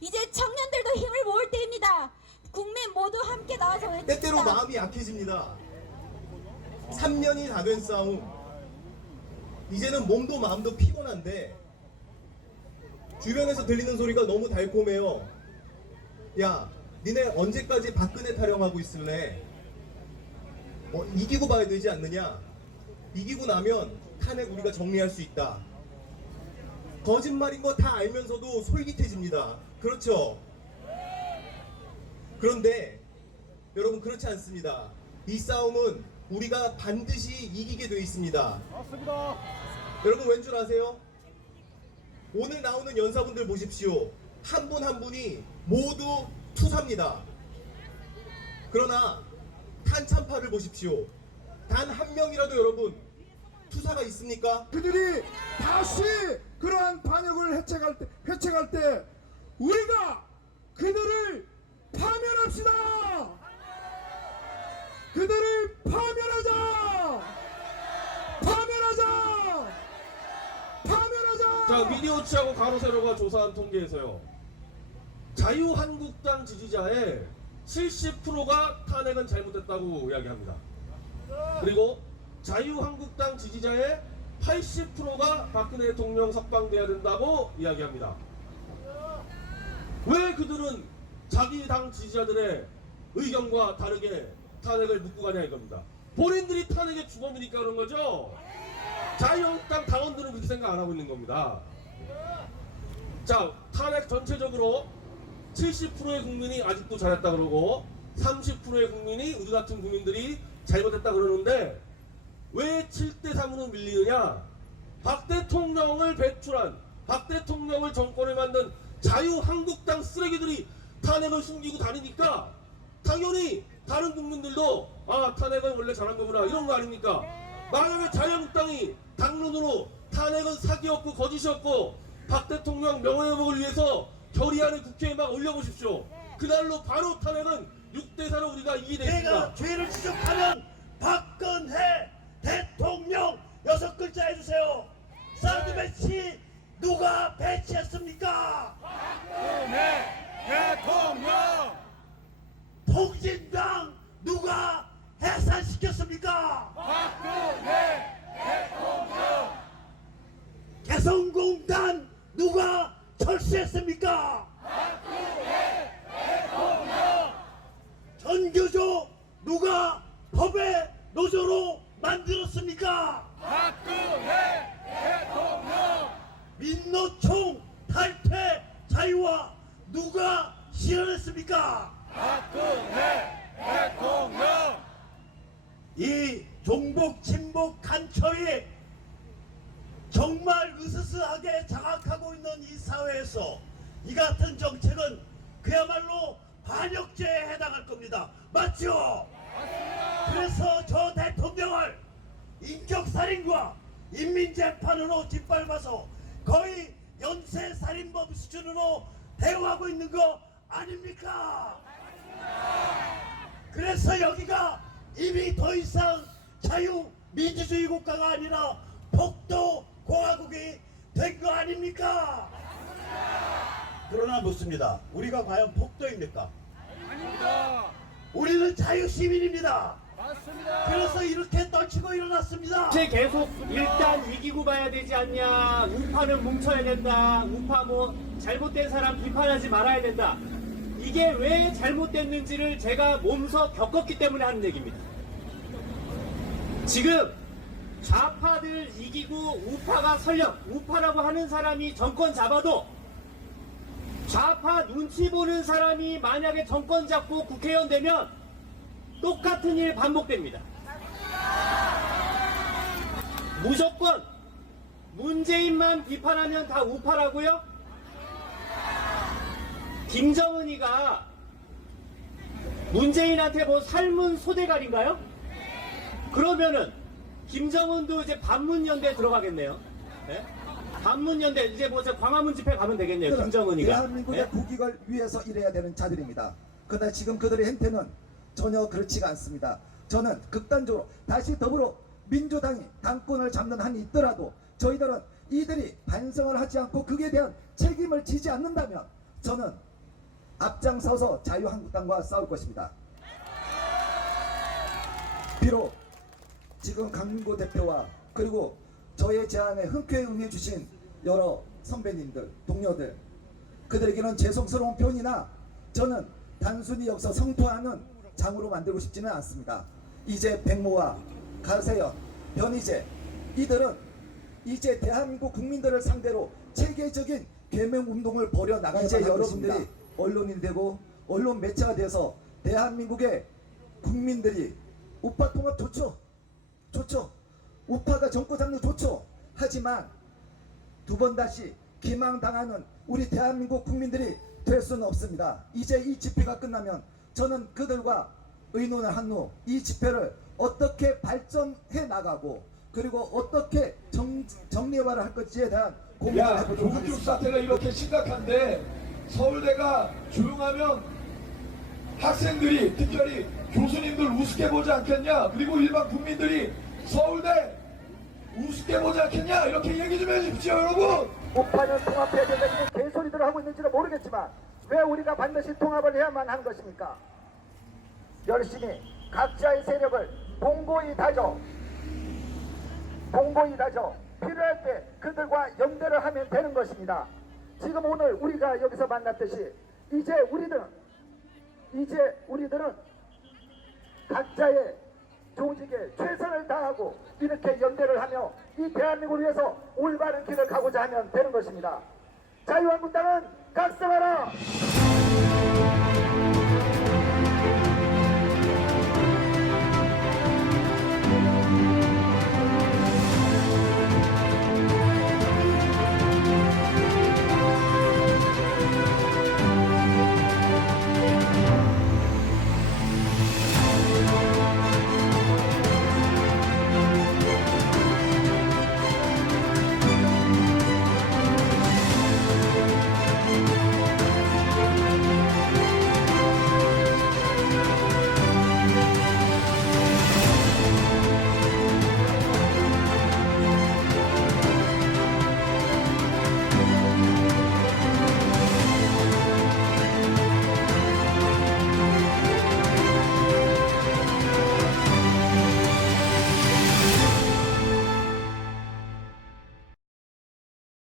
이제 청년들도 힘을 모을 때입니다. 국민 모두 함께 나와서 외칩시다. 때때로 마음이 약해집니다. 3년이 다 된 싸움. 이제는 몸도 마음도 피곤한데 주변에서 들리는 소리가 너무 달콤해요. 야, 니네 언제까지 박근혜 타령하고 있을래? 어, 이기고 봐야 되지 않느냐? 이기고 나면 탄핵 우리가 정리할 수 있다. 거짓말인 거 다 알면서도 솔깃해집니다. 그렇죠? 그런데 여러분 그렇지 않습니다. 이 싸움은 우리가 반드시 이기게 돼 있습니다. 맞습니다. 여러분 왠 줄 아세요? 오늘 나오는 연사분들 보십시오. 한 분한 분이 모두 투사입니다. 그러나 탄참파를 보십시오. 단 한 명이라도 여러분 투사가 있습니까? 그들이 다시 그러한 반역을 해책할 때, 회책할 때 우리가 그들을 파면합시다. 그들을 파면하자. 파면하자. 파면하자. 자, 미디어치하고 가로세로가 조사한 통계에서요. 자유한국당 지지자의 70%가 탄핵은 잘못됐다고 이야기합니다. 그리고 자유한국당 지지자의 80%가 박근혜 대통령 석방돼야 된다고 이야기합니다. 왜 그들은 자기 당 지지자들의 의견과 다르게 탄핵을 묻고 가냐 이겁니다. 본인들이 탄핵의 주범이니까 그런 거죠? 자유한국당 당원들은 그렇게 생각 안 하고 있는 겁니다. 자, 탄핵 전체적으로 70%의 국민이 아직도 잘했다 그러고 30%의 국민이 우리 같은 국민들이 잘못했다 그러는데 왜 7대 3으로 밀리느냐? 박 대통령을 배출한 박 대통령을 정권을 만든 자유한국당 쓰레기들이 탄핵을 숨기고 다니니까 당연히 다른 국민들도 아 탄핵은 원래 잘한 거구나 이런 거 아닙니까? 만약에 자유한국당이 당론으로 탄핵은 사기였고 거짓이었고 박 대통령 명예회복을 위해서 결의안을 국회에 막 올려보십시오. 그날로 바로 탄핵은 6대4로 우리가 이기게 내가. 죄를 지적하면 박근혜 대통령 여섯 글자 해주세요. 사드 배치 누가 배치했습니까? 대통령. 통진당 누가 해산 시켰습니까? 박근혜 대통령. 개성공단 누가 철수했습니까? 전교조 누가 법의 노조로 만들었습니까? 박근혜 대통령. 민노총 탈퇴 자유화 누가 실현했습니까? 박근혜 대통령. 이 종북 친북 간처에 정말 으스스하게 장악하고 있는 이 사회에서 이 같은 정책은 그야말로 반역죄에 해당할 겁니다. 맞죠? 그래서 저 대통령을 인격살인과 인민재판으로 짓밟아서 거의 연쇄살인범 수준으로 대우하고 있는 거 아닙니까? 그래서 여기가 이미 더 이상 자유민주주의 국가가 아니라 폭도 공화국이 된 거 아닙니까? 그러나 묻습니다. 우리가 과연 폭도입니까? 아닙니다. 우리는 자유시민입니다. 맞습니다. 그래서 이렇게 떨치고 일어났습니다. 이제 계속 일단 이기고 봐야 되지 않냐 우파는 뭉쳐야 된다 우파 뭐 잘못된 사람 비판하지 말아야 된다 이게 왜 잘못됐는지를 제가 몸소 겪었기 때문에 하는 얘기입니다 지금 좌파들 이기고 우파가 설령 우파라고 하는 사람이 정권 잡아도 좌파 눈치 보는 사람이 만약에 정권 잡고 국회의원 되면 똑같은 일 반복됩니다 무조건 문재인만 비판하면 다 우파라고요? 김정은이가 문재인한테 뭐 삶은 소대가리인가요? 그러면은 김정은도 이제 반문연대 들어가겠네요. 예? 반문연대 이제 뭐저 광화문 집회 가면 되겠네요. 김정은이가. 대한민국의 예? 국익을 위해서 일해야 되는 자들입니다. 그러나 지금 그들의 행태는 전혀 그렇지가 않습니다. 저는 극단적으로 다시 더불어 민주당이 당권을 잡는 한이 있더라도 저희들은 이들이 반성을 하지 않고 그에 대한 책임을 지지 않는다면 저는 앞장서서 자유한국당과 싸울 것입니다. 비록 지금 강민구 대표와 그리고 저의 제안에 흔쾌히 응해 주신 여러 선배님들, 동료들 그들에게는 죄송스러운 표현이나 저는 단순히 여기서 성토하는 장으로 만들고 싶지는 않습니다. 이제 백모와 가세연, 변희재 이들은 이제 대한민국 국민들을 상대로 체계적인 개명 운동을 벌여 나가야 이제 여러분들이 언론이 되고 언론 매체가 돼서 대한민국의 국민들이 우파 통합 좋죠. 좋죠. 우파가 정권 잡는 거 좋죠. 하지만 두 번 다시 기망당하는 우리 대한민국 국민들이 될 수는 없습니다. 이제 이 집회가 끝나면 저는 그들과 의논을 한 후 이 집회를 어떻게 발전해 나가고 그리고 어떻게 정, 정리화를 할 것지에 대한 고민을 야, 해보도록 하겠습니다. 사태가 이렇게 심각한데 서울대가 조용하면 학생들이 특별히 교수님들 우습게 보지 않겠냐? 그리고 일반 국민들이 서울대 우습게 보지 않겠냐? 이렇게 얘기 좀 해주십시오, 여러분. 우파는 통합해야 된다는 개소리들을 하고 있는지는 모르겠지만 왜 우리가 반드시 통합을 해야만 하는 것입니까? 열심히 각자의 세력을 공고히 다져 공고히 다져 필요할 때 그들과 연대를 하면 되는 것입니다. 지금 오늘 우리가 여기서 만났듯이 이제 우리들은 이제 우리들은 각자의 조직에 최선을 다하고 이렇게 연대를 하며 이 대한민국을 위해서 올바른 길을 가고자 하면 되는 것입니다. 자유한국당은 각성하라!